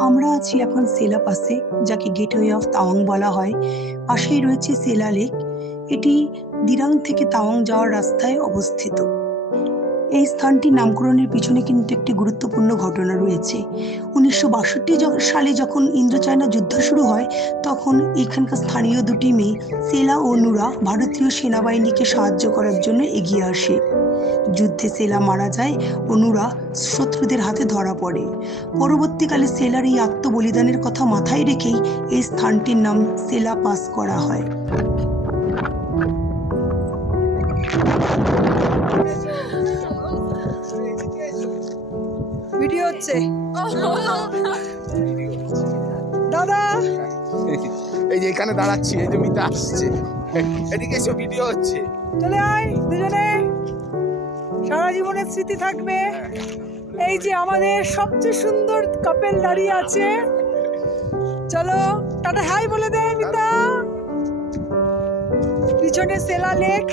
আমরা আছি এখন সেলা পাসে, যাকে গেটওয়ে অফ তাওয়াং বলা হয়। পাশেই রয়েছে সেলা লেক। এটি দিরাং থেকে তাওয়াং যাওয়ার রাস্তায় অবস্থিত। এই স্থানটির নামকরণের পিছনে কিন্তু একটি গুরুত্বপূর্ণ ঘটনা রয়েছে। 1962 সালে যখন ইন্দো চায়না যুদ্ধ শুরু হয়, তখন এখানকার স্থানীয় দুটি মেয়ে সেলা ও নুরা ভারতীয় সেনাবাহিনীকে সাহায্য করার জন্য এগিয়ে আসে। যুদ্ধে সেলা মারা যায় ও নুরা শত্রুদের হাতে ধরা পড়ে। পরবর্তীকালে সেলার এই আত্মবলিদানের কথা মাথায় রেখেই এই স্থানটির নাম সেলা পাস করা হয়। ভিডিও হচ্ছে দাদা, এই যে এখানে দাঁড়াচ্ছি, এই যে মিতা আসছে, এদিকে এসে ভিডিও হচ্ছে। চলে আয় দুজনে, সারা জীবনের স্মৃতি থাকবে। এই যে আমাদের সবচেয়ে সুন্দর কাপেল দাঁড়িয়ে আছে, চলো টাটা হাই বলে দে মিতা। পিছনে সেলা লেক,